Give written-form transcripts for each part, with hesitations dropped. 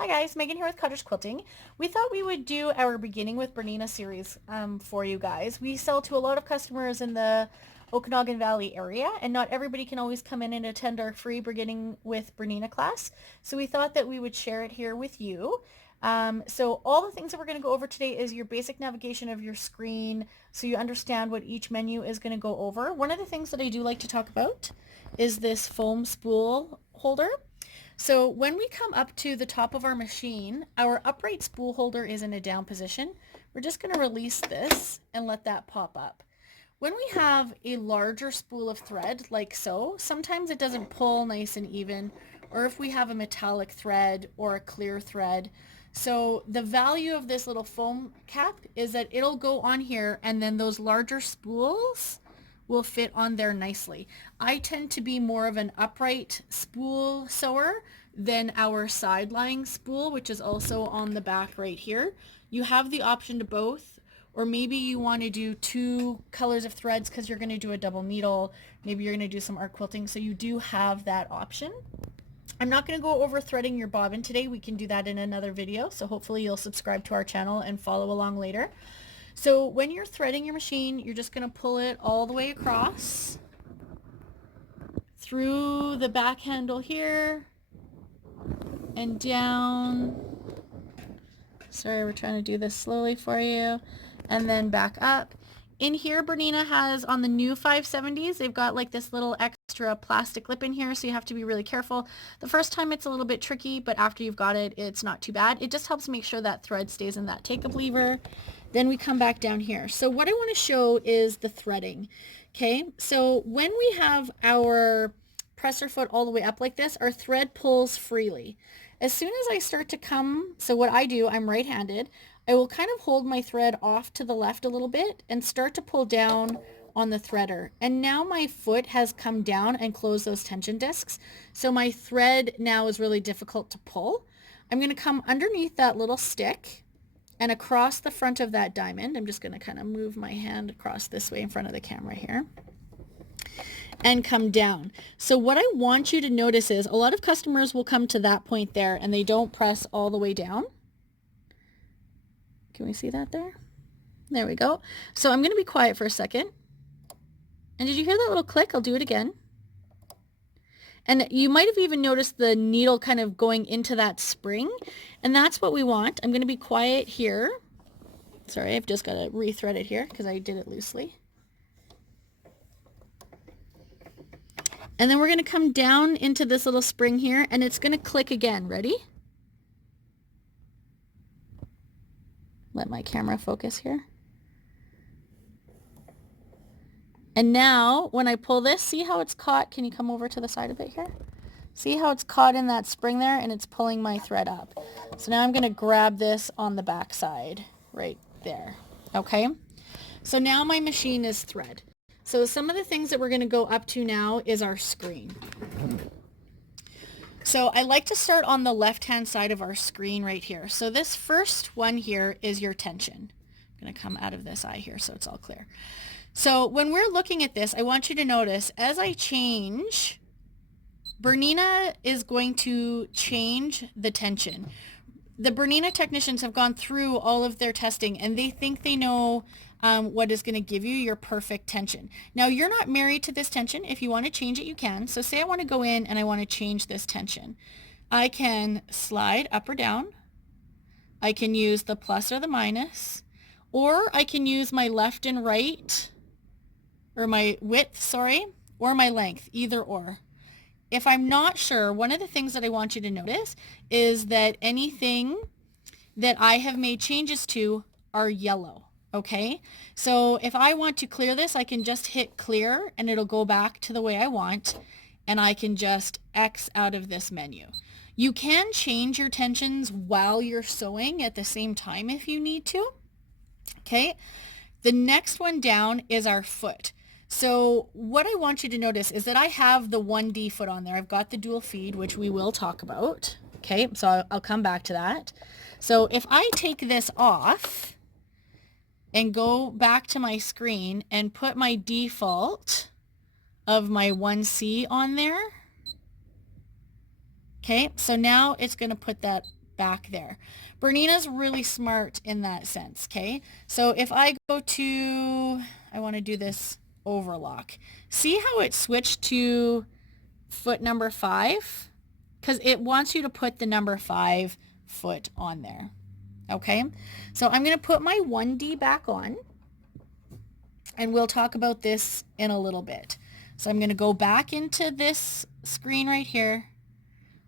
Hi guys, Megan here with Cottage Quilting. We thought we would do our Beginning with Bernina series for you guys. We sell to a lot of customers in the Okanagan Valley area, and not everybody can always come in and attend our free Beginning with Bernina class. So we thought that we would share it here with you. So all the things that we're going to go over today is your basic navigation of your screen so you understand what each menu is going to go over. One of the things that I do like to talk about is this foam spool holder. So when we come up to the top of our machine, our upright spool holder is in a down position. We're just going to release this and let that pop up. When we have a larger spool of thread like so, sometimes it doesn't pull nice and even, or if we have a metallic thread or a clear thread. So the value of this little foam cap is that it'll go on here and then those larger spools will fit on there nicely. I tend to be more of an upright spool sewer than our side lying spool, which is also on the back right here. You have the option to both, or maybe you want to do two colors of threads because you're going to do a double needle. Maybe you're going to do some art quilting, so you do have that option. I'm not going to go over threading your bobbin today. We can do that in another video, so hopefully you'll subscribe to our channel and follow along later. So when you're threading your machine, you're just going to pull it all the way across through the back handle here and down. Sorry, we're trying to do this slowly for you. And then back up. In here, Bernina has, on the new 570s, they've got like this little extra plastic lip in here, so you have to be really careful. The first time it's a little bit tricky, but after you've got it, it's not too bad. It just helps make sure that thread stays in that take-up lever. Then we come back down here. So what I want to show is the threading. Okay, so when we have our presser foot all the way up like this, our thread pulls freely. As soon as I start to come, so what I do, I'm right-handed, I will kind of hold my thread off to the left a little bit and start to pull down on the threader. And now my foot has come down and closed those tension discs. So my thread now is really difficult to pull. I'm going to come underneath that little stick and across the front of that diamond. I'm just going to kind of move my hand across this way in front of the camera here and come down. So what I want you to notice is a lot of customers will come to that point there and they don't press all the way down. Can we see that there? There we go. So I'm going to be quiet for a second. And did you hear that little click? I'll do it again. And you might have even noticed the needle kind of going into that spring. And that's what we want. I'm going to be quiet here. Sorry, I've just got to rethread it here because I did it loosely. And then we're going to come down into this little spring here and it's going to click again. Ready? Let my camera focus here. And now when I pull this, see how it's caught? Can you come over to the side of it here? See how it's caught in that spring there and it's pulling my thread up. So now I'm going to grab this on the back side right there. Okay. So now my machine is thread. So some of the things that we're going to go up to now is our screen. So I like to start on the left-hand side of our screen right here. So this first one here is your tension. I'm going to come out of this eye here so it's all clear. So when we're looking at this, I want you to notice as I change, Bernina is going to change the tension. The Bernina technicians have gone through all of their testing and they think they know what is going to give you your perfect tension. Now you're not married to this tension. If you want to change it, you can. So say I want to go in and I want to change this tension. I can slide up or down. I can use the plus or the minus, or I can use my left and right, or my width, sorry, or my length, either or. If I'm not sure, one of the things that I want you to notice is that anything that I have made changes to are yellow. Okay, so if I want to clear this, I can just hit clear and it'll go back to the way I want, and I can just X out of this menu. You can change your tensions while you're sewing at the same time if you need to. Okay, the next one down is our foot. So what I want you to notice is that I have the 1D foot on there. I've got the dual feed, which we will talk about. Okay, so I'll come back to that. So if I take this off and go back to my screen and put my default of my 1C on there. Okay, so now it's going to put that back there. Bernina's really smart in that sense, okay? So if I go to, I want to do this overlock. See how it switched to foot number 5? Because it wants you to put the number 5 foot on there, okay? So I'm going to put my 1D back on, and we'll talk about this in a little bit. So I'm going to go back into this screen right here.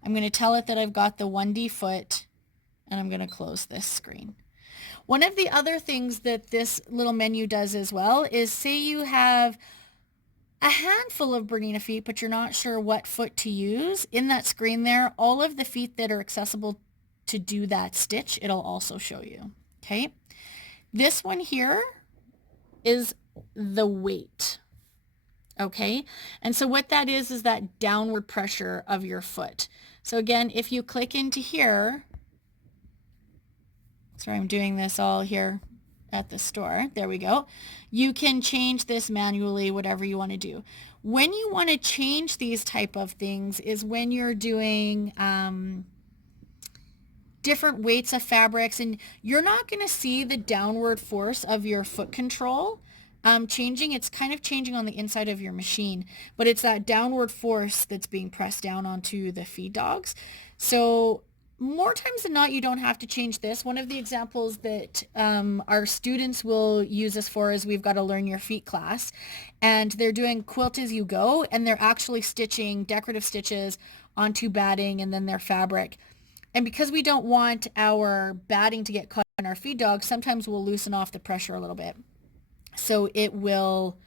I'm going to tell it that I've got the 1D foot, and I'm going to close this screen. One of the other things that this little menu does as well is, say you have a handful of Bernina feet, but you're not sure what foot to use. In that screen there, all of the feet that are accessible to do that stitch, it'll also show you, okay? This one here is the weight. Okay, and so what that is that downward pressure of your foot. So again, if you click into here, sorry, I'm doing this all here at the store. There we go. You can change this manually, whatever you want to do. When you want to change these type of things is when you're doing different weights of fabrics, and you're not going to see the downward force of your foot control changing. It's kind of changing on the inside of your machine, but it's that downward force that's being pressed down onto the feed dogs. So more times than not, you don't have to change this. One of the examples that our students will use this for is we've got a Learn Your Feet class, and they're doing quilt as you go, and they're actually stitching decorative stitches onto batting and then their fabric. And because we don't want our batting to get caught on our feed dogs, sometimes we'll loosen off the pressure a little bit. So it will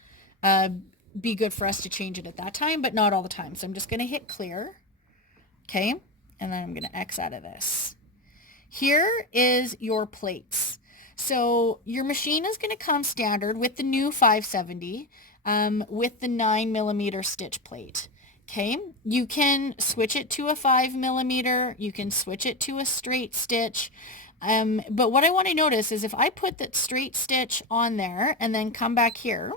be good for us to change it at that time, but not all the time. So I'm just going to hit clear. Okay. And then I'm going to X out of this. Here is your plates. So your machine is going to come standard with the new 570 with the 9mm stitch plate. Okay. You can switch it to a 5mm. You can switch it to a straight stitch. But what I want to notice is if I put that straight stitch on there and then come back here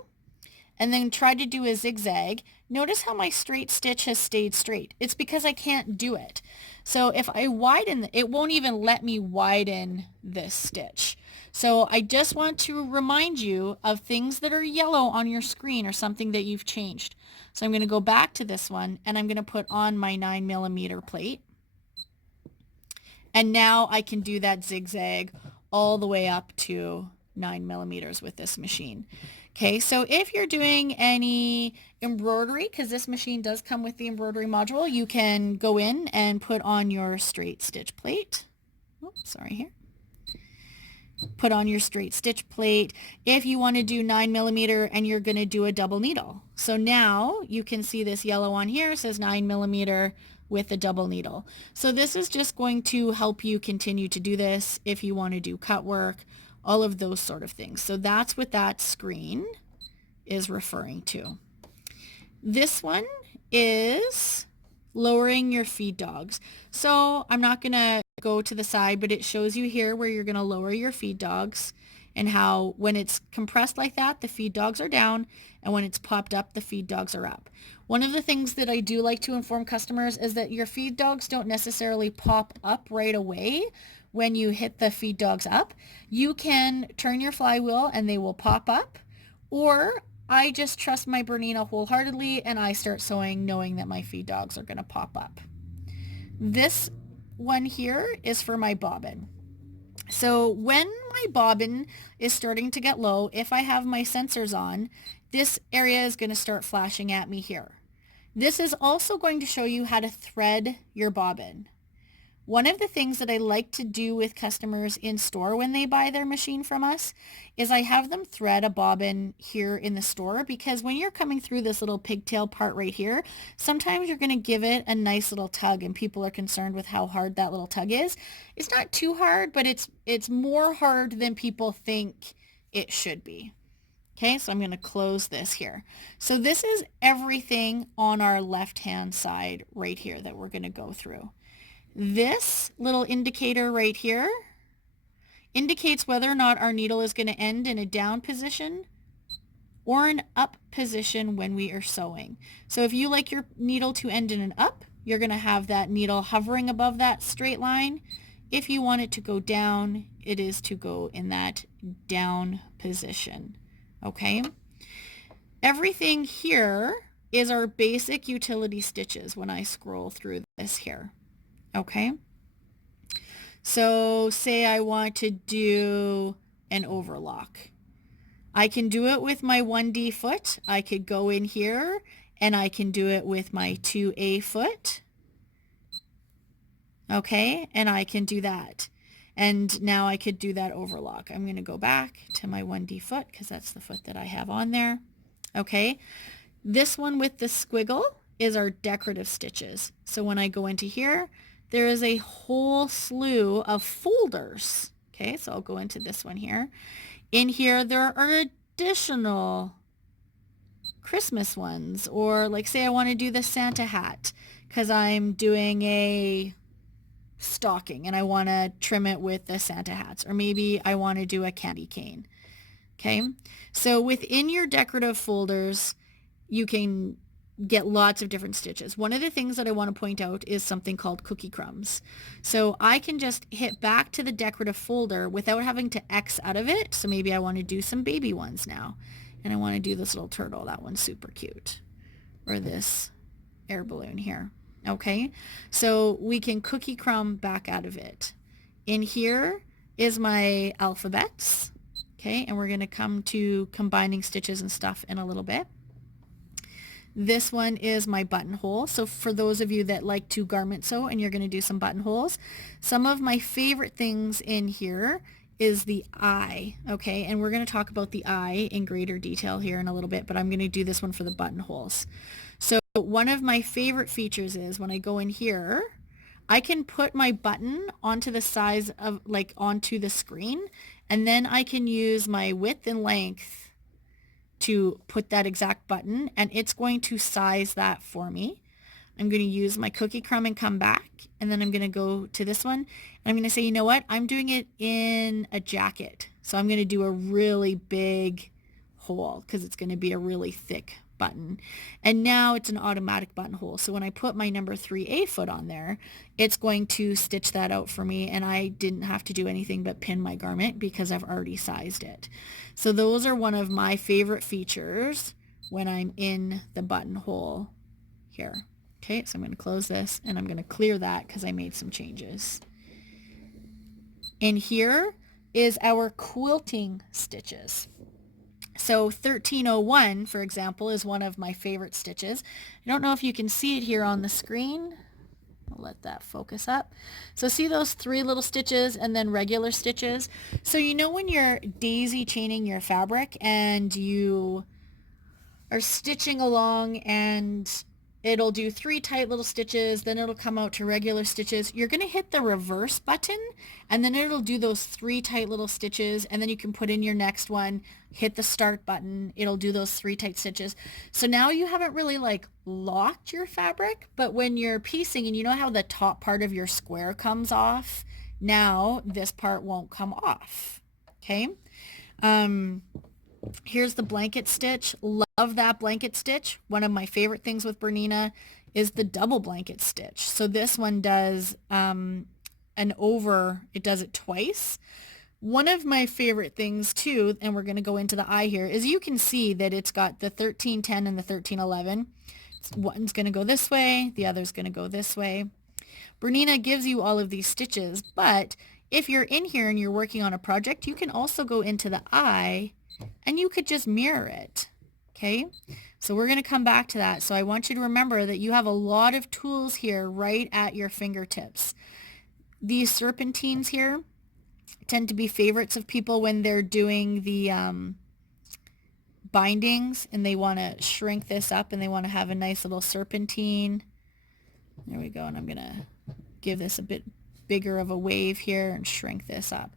and then try to do a zigzag, notice how my straight stitch has stayed straight. It's because I can't do it. So if I widen, it won't even let me widen this stitch. So I just want to remind you of things that are yellow on your screen or something that you've changed. So I'm going to go back to this one and I'm going to put on my 9mm plate. And now I can do that zigzag all the way up to 9mm with this machine. Okay, so if you're doing any embroidery, because this machine does come with the embroidery module, you can go in and put on your straight stitch plate. Oh, sorry here. Put on your straight stitch plate. If you want to do 9mm and you're going to do a double needle. So now you can see this yellow on here says 9mm with a double needle. So this is just going to help you continue to do this if you want to do cut work, all of those sort of things. So that's what that screen is referring to. This one is lowering your feed dogs. So I'm not going to go to the side, but it shows you here where you're going to lower your feed dogs and how when it's compressed like that, the feed dogs are down, and when it's popped up, the feed dogs are up. One of the things that I do like to inform customers is that your feed dogs don't necessarily pop up right away when you hit the feed dogs up. You can turn your flywheel and they will pop up, or I just trust my Bernina wholeheartedly and I start sewing knowing that my feed dogs are going to pop up. This one here is for my bobbin. So when my bobbin is starting to get low, if I have my sensors on, this area is going to start flashing at me here. This is also going to show you how to thread your bobbin. One of the things that I like to do with customers in store when they buy their machine from us is I have them thread a bobbin here in the store, because when you're coming through this little pigtail part right here, sometimes you're going to give it a nice little tug and people are concerned with how hard that little tug is. It's not too hard, but it's more hard than people think it should be. Okay, so I'm going to close this here. So this is everything on our left-hand side right here that we're going to go through. This little indicator right here indicates whether or not our needle is going to end in a down position or an up position when we are sewing. So if you like your needle to end in an up, you're going to have that needle hovering above that straight line. If you want it to go down, it is to go in that down position, okay? Everything here is our basic utility stitches when I scroll through this here, okay? So say I want to do an overlock. I can do it with my 1D foot. I could go in here and I can do it with my 2A foot. Okay, and I can do that. And now I could do that overlock. I'm going to go back to my 1D foot because that's the foot that I have on there. Okay, this one with the squiggle is our decorative stitches. So when I go into here, there is a whole slew of folders. Okay, so I'll go into this one here. In here, there are additional Christmas ones, or like say I want to do the Santa hat because I'm doing a stocking and I want to trim it with the Santa hats, or maybe I want to do a candy cane. Okay, so within your decorative folders, you can get lots of different stitches. One of the things that I want to point out is something called cookie crumbs. So I can just hit back to the decorative folder without having to X out of it. So maybe I want to do some baby ones now. And I want to do this little turtle. That one's super cute. Or this air balloon here. Okay, so we can cookie crumb back out of it. In here is my alphabets. Okay, and we're going to come to combining stitches and stuff in a little bit. This one is my buttonhole. So for those of you that like to garment sew and you're going to do some buttonholes, some of my favorite things in here is the eye. Okay, and we're going to talk about the eye in greater detail here in a little bit, but I'm going to do this one for the buttonholes. So one of my favorite features is when I go in here, I can put my button onto the size of, like, onto the screen, and then I can use my width and length to put that exact button, and it's going to size that for me. I'm going to use my cookie crumb and come back, and then I'm going to go to this one, and I'm going to say, you know what, I'm doing it in a jacket. So I'm going to do a really big hole because it's going to be a really thick button. And now it's an automatic buttonhole. So when I put my number 3A foot on there, it's going to stitch that out for me, and I didn't have to do anything but pin my garment because I've already sized it. So those are one of my favorite features when I'm in the buttonhole here. Okay, so I'm going to close this and I'm going to clear that because I made some changes. In here is our quilting stitches. So 1301, for example, is one of my favorite stitches. I don't know if you can see it here on the screen. I'll let that focus up. So see those three little stitches and then regular stitches? So you know when you're daisy chaining your fabric and you are stitching along and it'll do 3 tight little stitches, then it'll come out to regular stitches. You're going to hit the reverse button, and then it'll do those 3 tight little stitches, and then you can put in your next one, hit the start button, it'll do those 3 tight stitches. So now you haven't really like locked your fabric, but when you're piecing, and you know how the top part of your square comes off, now this part won't come off. Okay. Here's the blanket stitch. Love that blanket stitch. One of my favorite things with Bernina is the double blanket stitch. So this one does it does it twice. One of my favorite things too, and we're going to go into the eye here, is you can see that it's got the 1310 and the 1311. One's going to go this way, the other's going to go this way. Bernina gives you all of these stitches, but if you're in here and you're working on a project, you can also go into the eye and you could just mirror it. Okay, so we're going to come back to that. So I want you to remember that you have a lot of tools here right at your fingertips. These serpentines here tend to be favorites of people when they're doing the bindings and they want to shrink this up and they want to have a nice little serpentine. There we go, and I'm going to give this a bit bigger of a wave here and shrink this up,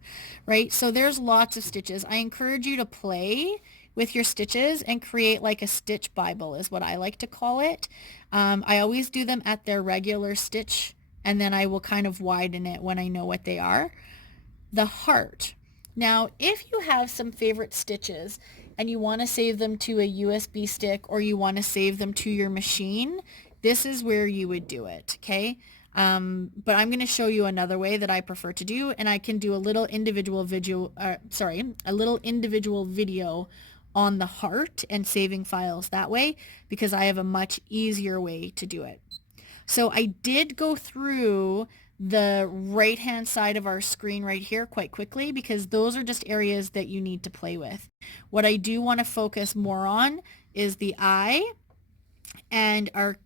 right? So there's lots of stitches. I encourage you to play with your stitches and create like a stitch Bible is what I like to call it. I always do them at their regular stitch, and then I will kind of widen it when I know what they are. The heart. Now, if you have some favorite stitches and you want to save them to a USB stick or you want to save them to your machine, this is where you would do it, okay? But I'm going to show you another way that I prefer to do, and I can do a little individual video on the heart and saving files that way, because I have a much easier way to do it. So I did go through the right hand side of our screen right here quite quickly, because those are just areas that you need to play with. What I do want to focus more on is the eye and our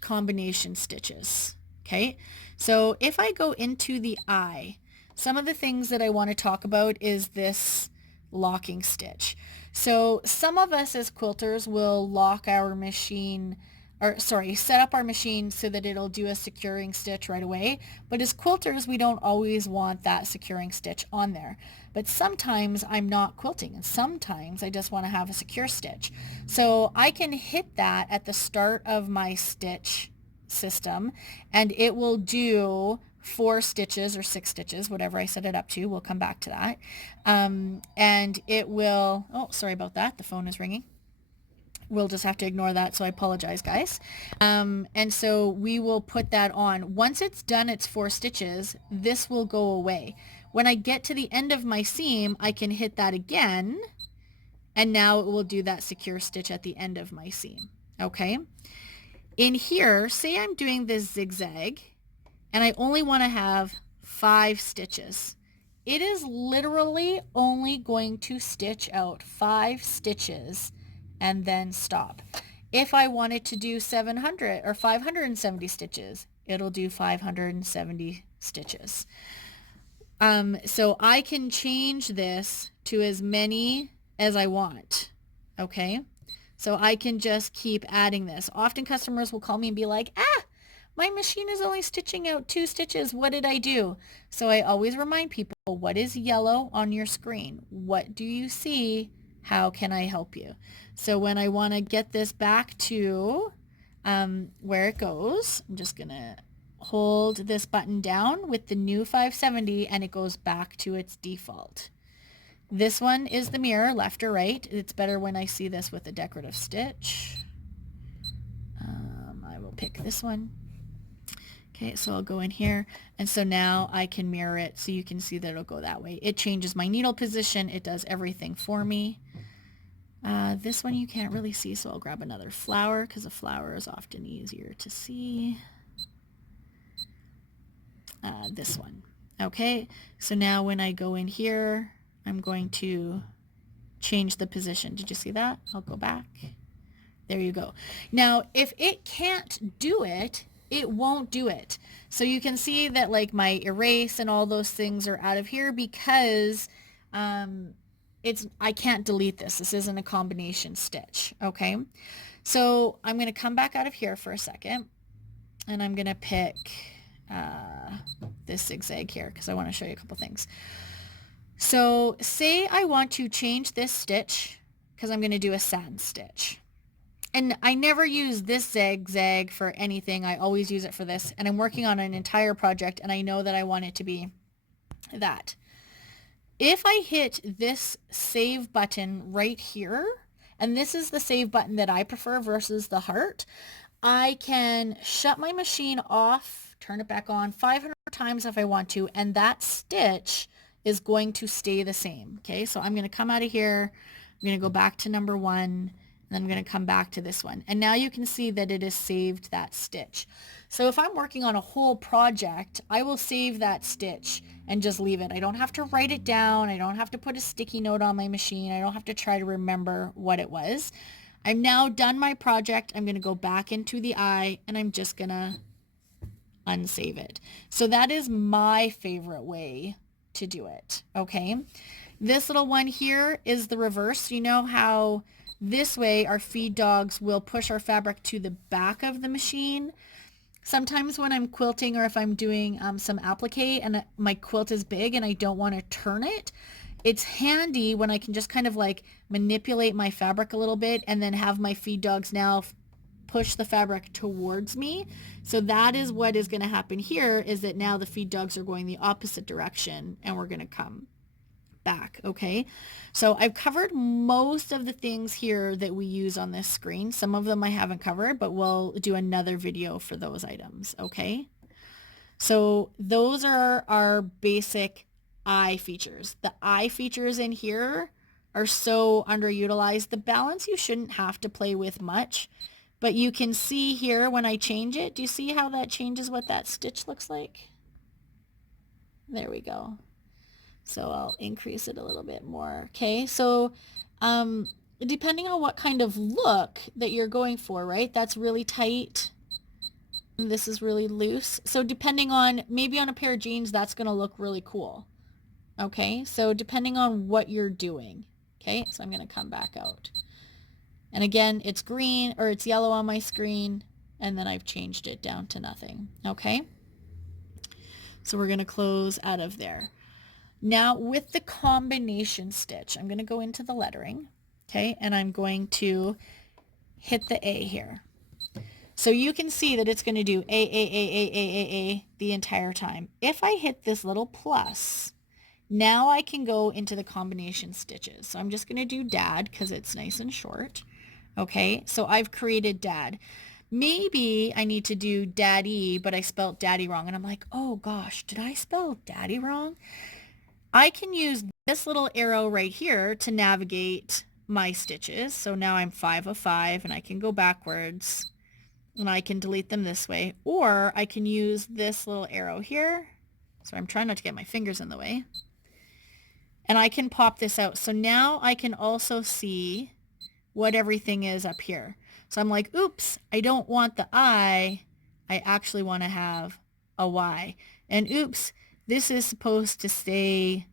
combination stitches. Okay, so if I go into the eye, some of the things that I want to talk about is this locking stitch. So some of us as quilters will lock our machine, or sorry, set up our machine so that it'll do a securing stitch right away. But as quilters, we don't always want that securing stitch on there. But sometimes I'm not quilting, and sometimes I just want to have a secure stitch. So I can hit that at the start of my stitch system, and it will do 4 stitches or 6 stitches, whatever I set it up to. We'll come back to that. And it will, oh, sorry about that. The phone is ringing. We'll just have to ignore that, so I apologize, guys. And so we will put that on. Once it's done its 4 stitches, this will go away. When I get to the end of my seam, I can hit that again, and now it will do that secure stitch at the end of my seam. Okay? In here, say I'm doing this zigzag, and I only want to have 5 stitches. It is literally only going to stitch out 5 stitches and then stop. If I wanted to do 700 or 570 stitches, it'll do 570 stitches. So I can change this to as many as I want. Okay? So I can just keep adding this. Often customers will call me and be like, my machine is only stitching out 2 stitches. What did I do? So I always remind people, what is yellow on your screen? What do you see? How can I help you? So when I want to get this back to where it goes, I'm just going to hold this button down with the new 570, and it goes back to its default. This one is the mirror, left or right. It's better when I see this with a decorative stitch. I will pick this one. Okay, so I'll go in here, and so now I can mirror it so you can see that it'll go that way. It changes my needle position. It does everything for me. This one you can't really see, so I'll grab another flower because a flower is often easier to see. This one. Okay, so now when I go in here, I'm going to change the position. Did you see that? I'll go back. There you go. Now, if it can't do it, it won't do it. So you can see that like my erase and all those things are out of here because I can't delete this. This isn't a combination stitch. Okay. So I'm going to come back out of here for a second, and I'm going to pick this zigzag here because I want to show you a couple things. So say I want to change this stitch because I'm going to do a satin stitch. And I never use this zigzag for anything. I always use it for this. And I'm working on an entire project, and I know that I want it to be that. If I hit this save button right here, and this is the save button that I prefer versus the heart, I can shut my machine off, turn it back on 500 times if I want to, and that stitch is going to stay the same. Okay, so I'm going to come out of here. I'm going to go back to number 1, and then I'm going to come back to this one. And now you can see that it has saved that stitch. So if I'm working on a whole project, I will save that stitch and just leave it. I don't have to write it down. I don't have to put a sticky note on my machine. I don't have to try to remember what it was. I've now done my project. I'm going to go back into the eye, and I'm just going to unsave it. So that is my favorite way to do it. Okay. This little one here is the reverse. You know how this way our feed dogs will push our fabric to the back of the machine. Sometimes when I'm quilting, or if I'm doing some applique and my quilt is big and I don't want to turn it, it's handy when I can just kind of like manipulate my fabric a little bit and then have my feed dogs now push the fabric towards me. So that is what is going to happen here, is that now the feed dogs are going the opposite direction and we're going to come back, okay? So I've covered most of the things here that we use on this screen. Some of them I haven't covered, but we'll do another video for those items, okay? So those are our basic eye features. The eye features in here are so underutilized. The balance you shouldn't have to play with much, but you can see here when I change it, do you see how that changes what that stitch looks like? There we go. So I'll increase it a little bit more. Okay, so depending on what kind of look that you're going for, right? That's really tight. This is really loose. So depending on, maybe on a pair of jeans, that's going to look really cool. Okay, so depending on what you're doing. Okay, so I'm going to come back out. And again, it's green or it's yellow on my screen, and then I've changed it down to nothing. Okay, so we're going to close out of there. Now with the combination stitch, I'm going to go into the lettering, okay, and I'm going to hit the A here. So you can see that it's going to do A the entire time. If I hit this little plus, now I can go into the combination stitches. So I'm just going to do dad because it's nice and short. Okay, so I've created dad. Maybe I need to do daddy, but I spelled daddy wrong. And I'm like, oh gosh, did I spell daddy wrong? I can use this little arrow right here to navigate my stitches. So now I'm 5 of 5 and I can go backwards and I can delete them this way. Or I can use this little arrow here. So I'm trying not to get my fingers in the way. And I can pop this out. So now I can also see what everything is up here. So I'm like, oops, I don't want the I. I actually want to have a Y. And oops, this is supposed to stay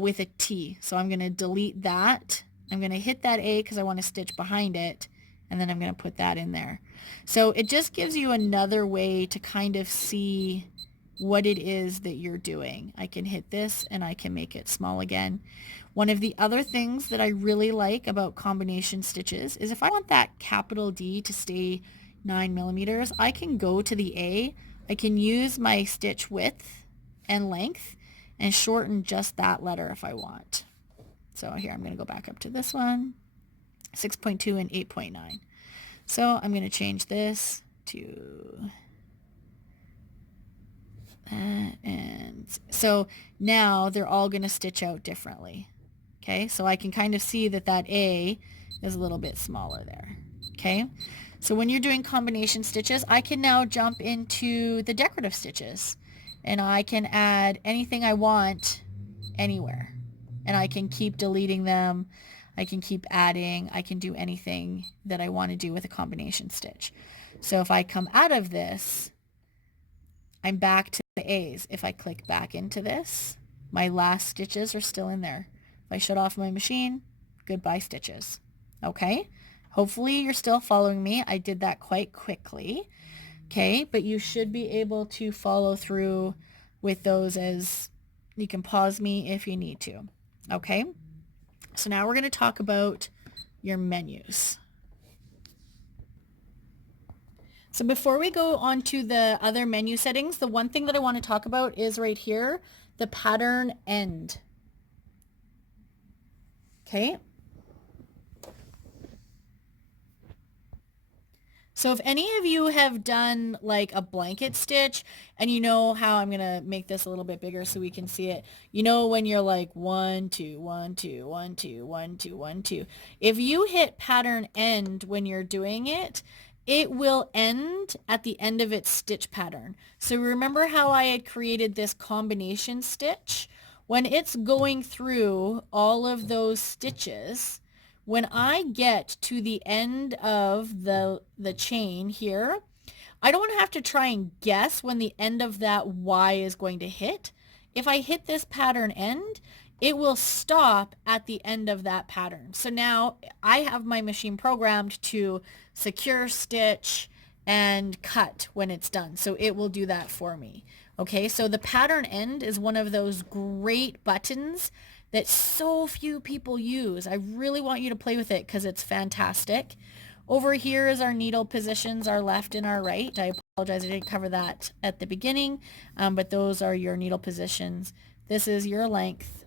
with a T. So I'm going to delete that. I'm going to hit that A because I want to stitch behind it. And then I'm going to put that in there. So it just gives you another way to kind of see what it is that you're doing. I can hit this and I can make it small again. One of the other things that I really like about combination stitches is if I want that capital D to stay 9 millimeters, I can go to the A. I can use my stitch width and length and shorten just that letter if I want. So here I'm going to go back up to this one, 6.2 and 8.9. So I'm going to change this to that, and so now they're all going to stitch out differently. Okay, so I can kind of see that that A is a little bit smaller there. Okay, so when you're doing combination stitches, I can now jump into the decorative stitches and I can add anything I want anywhere. And I can keep deleting them. I can keep adding. I can do anything that I want to do with a combination stitch. So if I come out of this, I'm back to the A's. If I click back into this, my last stitches are still in there. If I shut off my machine, goodbye stitches. Okay? Hopefully you're still following me. I did that quite quickly. Okay, but you should be able to follow through with those. As you can pause me if you need to. Okay, so now we're going to talk about your menus. So before we go on to the other menu settings, the one thing that I want to talk about is right here, the pattern end. Okay. So if any of you have done like a blanket stitch, and you know how I'm going to make this a little bit bigger so we can see it. You know when you're like 1, 2, 1, 2, 1, 2, 1, 2, 1, 2. If you hit pattern end when you're doing it, it will end at the end of its stitch pattern. So remember how I had created this combination stitch? When it's going through all of those stitches, when I get to the end of the chain here, I don't have to try and guess when the end of that Y is going to hit. If I hit this pattern end, it will stop at the end of that pattern. So now I have my machine programmed to secure stitch and cut when it's done. So it will do that for me. Okay, so the pattern end is one of those great buttons that so few people use. I really want you to play with it because it's fantastic. Over here is our needle positions, our left and our right. I apologize, I didn't cover that at the beginning, but those are your needle positions. This is your length,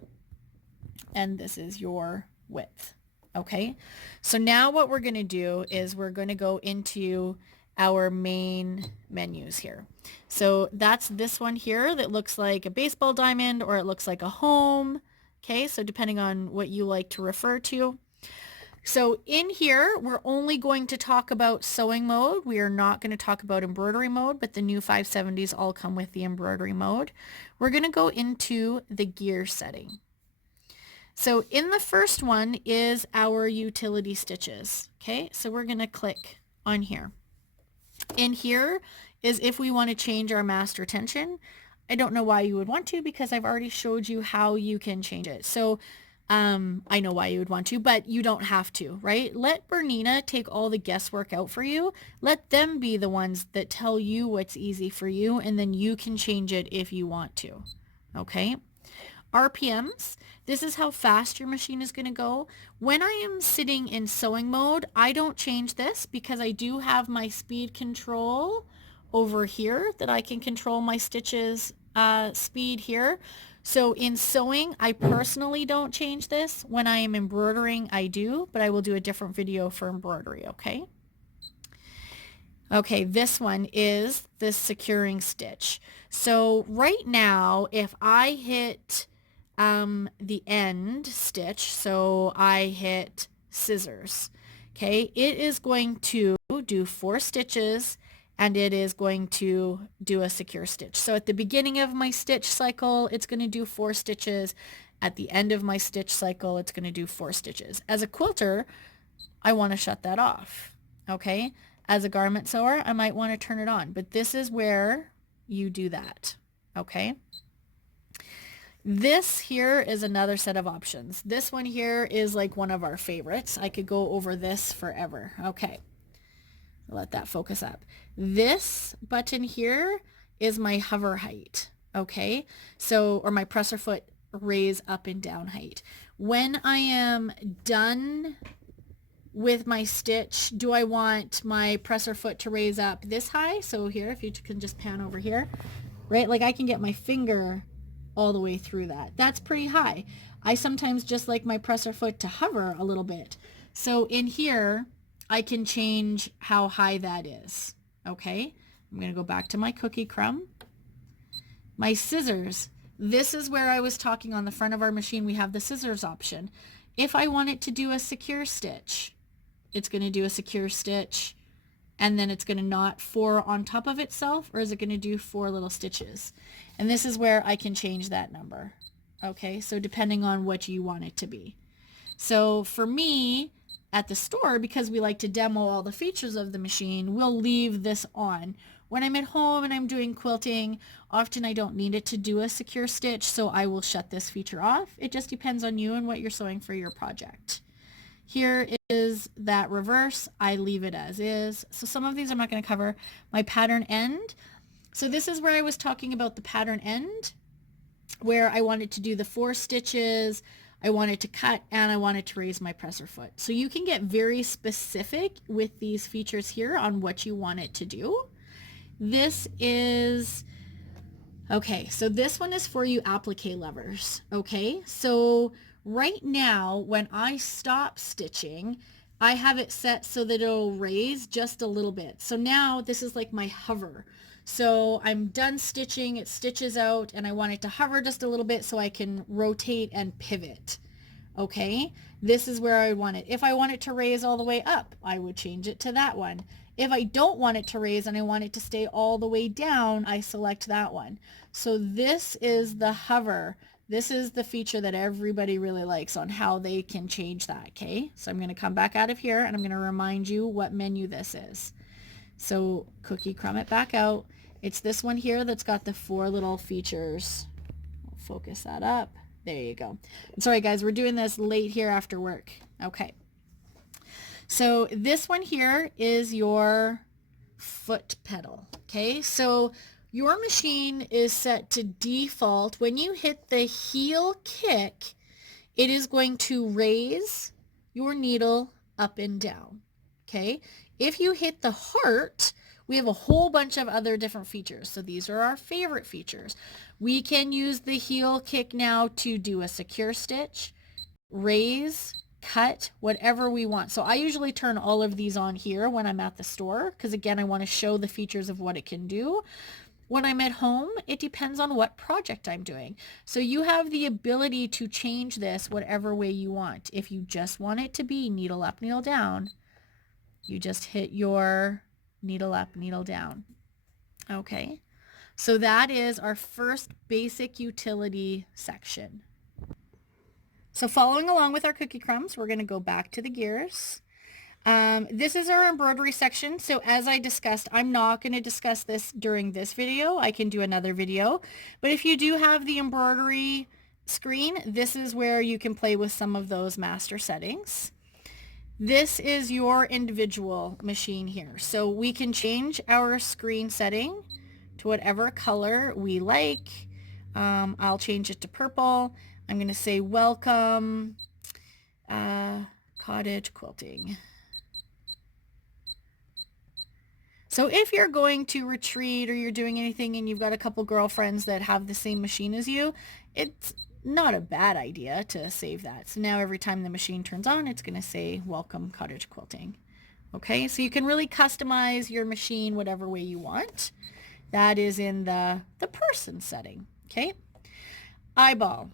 and this is your width. Okay, so now what we're going to do is we're going to go into our main menus here. So that's this one here that looks like a baseball diamond, or it looks like a home. Okay, so depending on what you like to refer to. So in here, we're only going to talk about sewing mode. We are not going to talk about embroidery mode, but the new 570s all come with the embroidery mode. We're going to go into the gear setting. So in the first one is our utility stitches. Okay, so we're going to click on here. In here is if we want to change our master tension. I don't know why you would want to, because I've already showed you how you can change it. So I know why you would want to, but you don't have to, right? Let Bernina take all the guesswork out for you. Let them be the ones that tell you what's easy for you, and then you can change it if you want to. Okay? RPMs, this is how fast your machine is going to go. When I am sitting in sewing mode, I don't change this because I do have my speed control over here that I can control my stitches speed here. So in sewing, I personally don't change this. When I am embroidering, I do, but I will do a different video for embroidery, okay? Okay, this one is the securing stitch. So right now, if I hit the end stitch, so I hit scissors, okay, it is going to do 4 stitches, and it is going to do a secure stitch. So at the beginning of my stitch cycle, it's going to do 4 stitches. At the end of my stitch cycle, it's going to do 4 stitches. As a quilter, I want to shut that off, okay? As a garment sewer, I might want to turn it on, but this is where you do that, okay? This here is another set of options. This one here is like one of our favorites. I could go over this forever. Okay, let that focus up. This button here is my hover height, okay? So, or my presser foot raise up and down height. When I am done with my stitch, do I want my presser foot to raise up this high? So here, if you can just pan over here, right? Like I can get my finger all the way through that. That's pretty high. I sometimes just like my presser foot to hover a little bit. So in here, I can change how high that is. Okay, I'm going to go back to my cookie crumb. My scissors. This is where I was talking on the front of our machine. We have the scissors option. If I want it to do a secure stitch, it's going to do a secure stitch, and then it's going to knot 4 on top of itself, or is it going to do 4 little stitches? And this is where I can change that number. Okay, so depending on what you want it to be. So for me, at the store, because we like to demo all the features of the machine, we'll leave this on. When I'm at home and I'm doing quilting, often I don't need it to do a secure stitch, so I will shut this feature off. It just depends on you and what you're sewing for your project. Here is that reverse. I leave it as is. So some of these I'm not going to cover. My pattern end. So this is where I was talking about the pattern end, where I wanted to do the 4 stitches, I wanted to cut, and I wanted to raise my presser foot. So you can get very specific with these features here on what you want it to do. This is, okay, so this one is for you applique lovers, okay? So right now, when I stop stitching, I have it set so that it'll raise just a little bit. So now this is like my hover. So I'm done stitching, it stitches out, and I want it to hover just a little bit so I can rotate and pivot. Okay, this is where I want it. If I want it to raise all the way up, I would change it to that one. If I don't want it to raise and I want it to stay all the way down, I select that one. So this is the hover. This is the feature that everybody really likes on how they can change that, okay? So I'm going to come back out of here and I'm going to remind you what menu this is. So cookie crumb it back out. It's this one here that's got the 4 little features. I'll focus that up. There you go. Sorry guys, we're doing this late here after work. Okay. So this one here is your foot pedal. Okay, so your machine is set to default. When you hit the heel kick, it is going to raise your needle up and down. Okay, if you hit the heart, We have a whole bunch of other different features. So these are our favorite features. We can use the heel kick now to do a secure stitch, raise, cut, whatever we want. So I usually turn all of these on here when I'm at the store because again, I want to show the features of what it can do. When I'm at home, it depends on what project I'm doing. So you have the ability to change this whatever way you want. If you just want it to be needle up, needle down, you just hit your needle up, needle down. Okay, so that is our first basic utility section. So following along with our cookie crumbs, we're going to go back to the gears. This is our embroidery section. So as I discussed, I'm not going to discuss this during this video. I can do another video. But if you do have the embroidery screen, this is where you can play with some of those master settings. This is your individual machine here. So we can change our screen setting to whatever color we like. I'll change it to purple. I'm going to say welcome cottage quilting. So if you're going to retreat or you're doing anything and you've got a couple girlfriends that have the same machine as you, it's not a bad idea to save that. So now every time the machine turns on, it's going to say welcome cottage quilting. Okay, so you can really customize your machine whatever way you want. That is in the person setting. Okay, eyeball.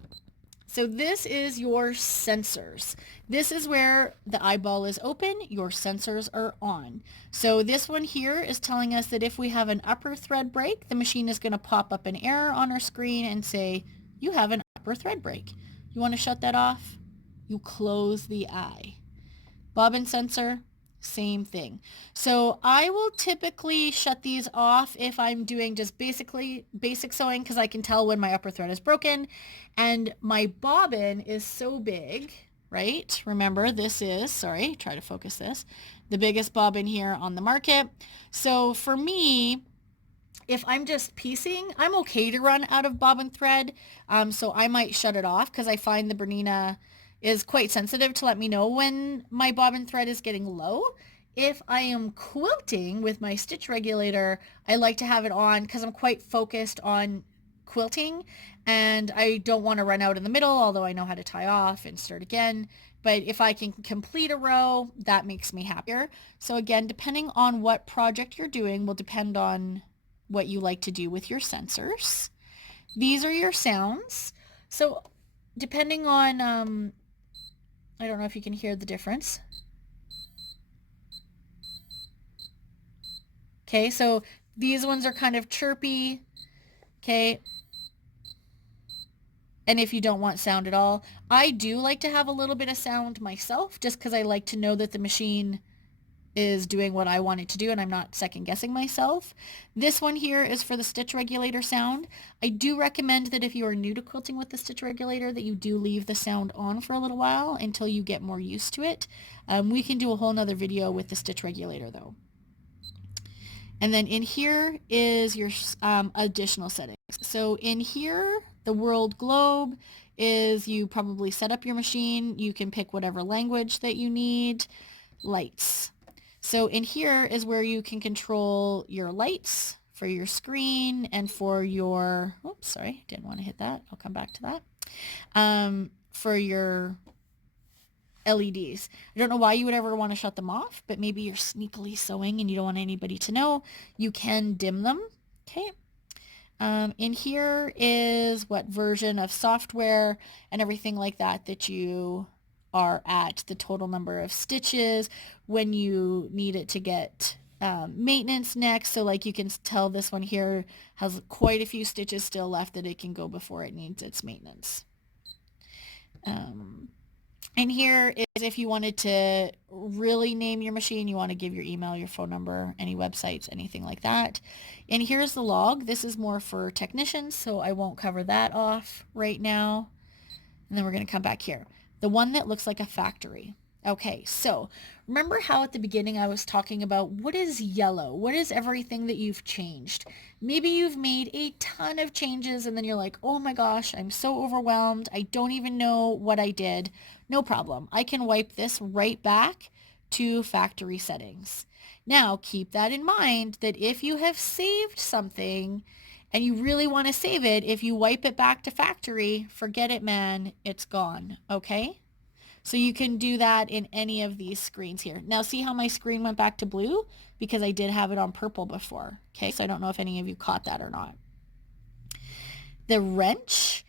So this is your sensors. This is where the eyeball is open, your sensors are on. So this one here is telling us that if we have an upper thread break, the machine is going to pop up an error on our screen and say, you have an upper thread break. You want to shut that off? You close the eye. Bobbin sensor, same thing. So I will typically shut these off if I'm doing just basic sewing because I can tell when my upper thread is broken. And my bobbin is so big, right? Remember, this is, sorry, try to focus this, the biggest bobbin here on the market. So for me, if I'm just piecing, I'm okay to run out of bobbin thread. So I might shut it off because I find the Bernina is quite sensitive to let me know when my bobbin thread is getting low. If I am quilting with my stitch regulator, I like to have it on because I'm quite focused on quilting and I don't want to run out in the middle, although I know how to tie off and start again. But if I can complete a row, that makes me happier. So again, depending on what project you're doing will depend on what you like to do with your sensors. These are your sounds. So depending on, I don't know if you can hear the difference. Okay, so these ones are kind of chirpy. Okay. And if you don't want sound at all, I do like to have a little bit of sound myself just because I like to know that the machine is doing what I want it to do and I'm not second guessing myself. This one here is for the stitch regulator sound. I do recommend that if you are new to quilting with the stitch regulator that you do leave the sound on for a little while until you get more used to it. We can do a whole nother video with the stitch regulator though. And then in here is your additional settings. So in here, the world globe is you probably set up your machine. You can pick whatever language that you need. Lights. So in here is where you can control your lights for your screen and for your, oops, sorry, didn't want to hit that. I'll come back to that. For your LEDs. I don't know why you would ever want to shut them off, but maybe you're sneakily sewing and you don't want anybody to know. You can dim them. Okay. In here is what version of software and everything like that that you are at, the total number of stitches, when you need it to get maintenance next. So like you can tell this one here has quite a few stitches still left that it can go before it needs its maintenance. And here is if you wanted to really name your machine, you want to give your email, your phone number, any websites, anything like that. And here's the log. This is more for technicians, so I won't cover that off right now. And then we're going to come back here. The one that looks like a factory. Okay, so remember how at the beginning I was talking about what is yellow? What is everything that you've changed? Maybe you've made a ton of changes and then you're like, oh my gosh, I'm so overwhelmed. I don't even know what I did. No problem. I can wipe this right back to factory settings. Now, keep that in mind that if you have saved something and you really want to save it, if you wipe it back to factory, forget it, man, it's gone, okay? So you can do that in any of these screens here. Now see how my screen went back to blue? Because I did have it on purple before, okay? So I don't know if any of you caught that or not. The wrench.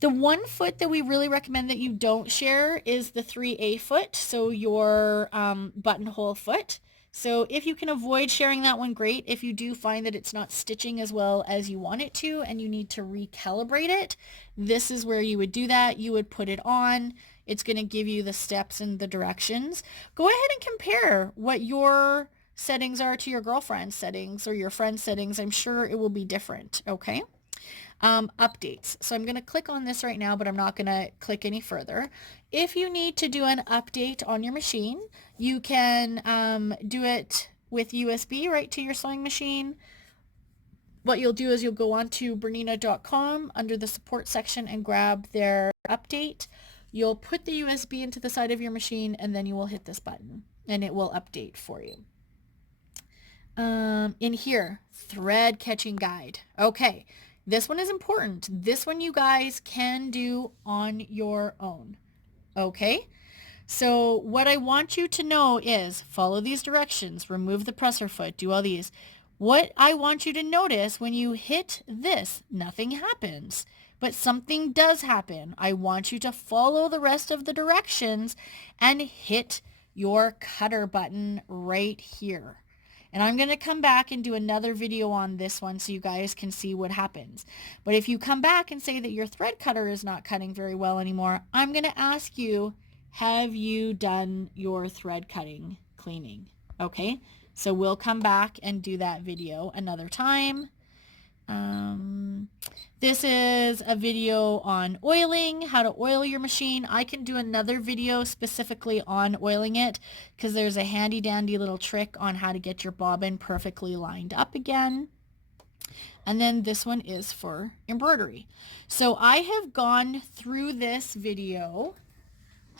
The 1 foot that we really recommend that you don't share is the 3A foot, so your buttonhole foot. So if you can avoid sharing that one, great. If you do find that it's not stitching as well as you want it to and you need to recalibrate it, this is where you would do that. You would put it on. It's going to give you the steps and the directions. Go ahead and compare what your settings are to your girlfriend's settings or your friend's settings. I'm sure it will be different, okay? Updates. So I'm going to click on this right now, but I'm not going to click any further. If you need to do an update on your machine, you can do it with USB right to your sewing machine. What you'll do is you'll go on to Bernina.com under the support section and grab their update. You'll put the USB into the side of your machine and then you will hit this button and it will update for you. In here, thread catching guide. Okay. This one is important. This one you guys can do on your own. Okay? So what I want you to know is follow these directions, remove the presser foot, do all these. What I want you to notice when you hit this, nothing happens, but something does happen. I want you to follow the rest of the directions and hit your cutter button right here. And I'm going to come back and do another video on this one so you guys can see what happens. But if you come back and say that your thread cutter is not cutting very well anymore, I'm going to ask you, have you done your thread cutting cleaning? Okay, so we'll come back and do that video another time. This is a video on oiling, how to oil your machine. I can do another video specifically on oiling it because there's a handy dandy little trick on how to get your bobbin perfectly lined up again. And then this one is for embroidery. So I have gone through this video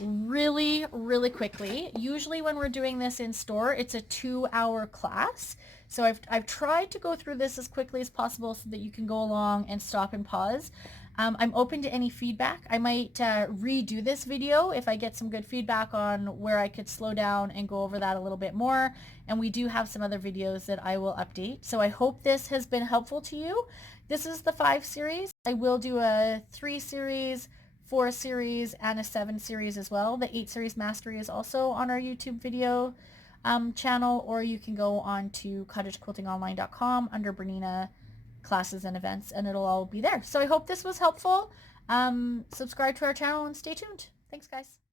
really quickly. Usually when we're doing this in store, it's a 2-hour class. So I've tried to go through this as quickly as possible so that you can go along and stop and pause. I'm open to any feedback. I might redo this video if I get some good feedback on where I could slow down and go over that a little bit more. And we do have some other videos that I will update. So I hope this has been helpful to you. This is the 5 series. I will do a 3 series, 4 series, and a 7 series as well. The 8 series mastery is also on our YouTube video channel, or you can go on to cottagequiltingonline.com under Bernina classes and events, and it'll all be there. So I hope this was helpful. Subscribe to our channel and stay tuned. Thanks, guys.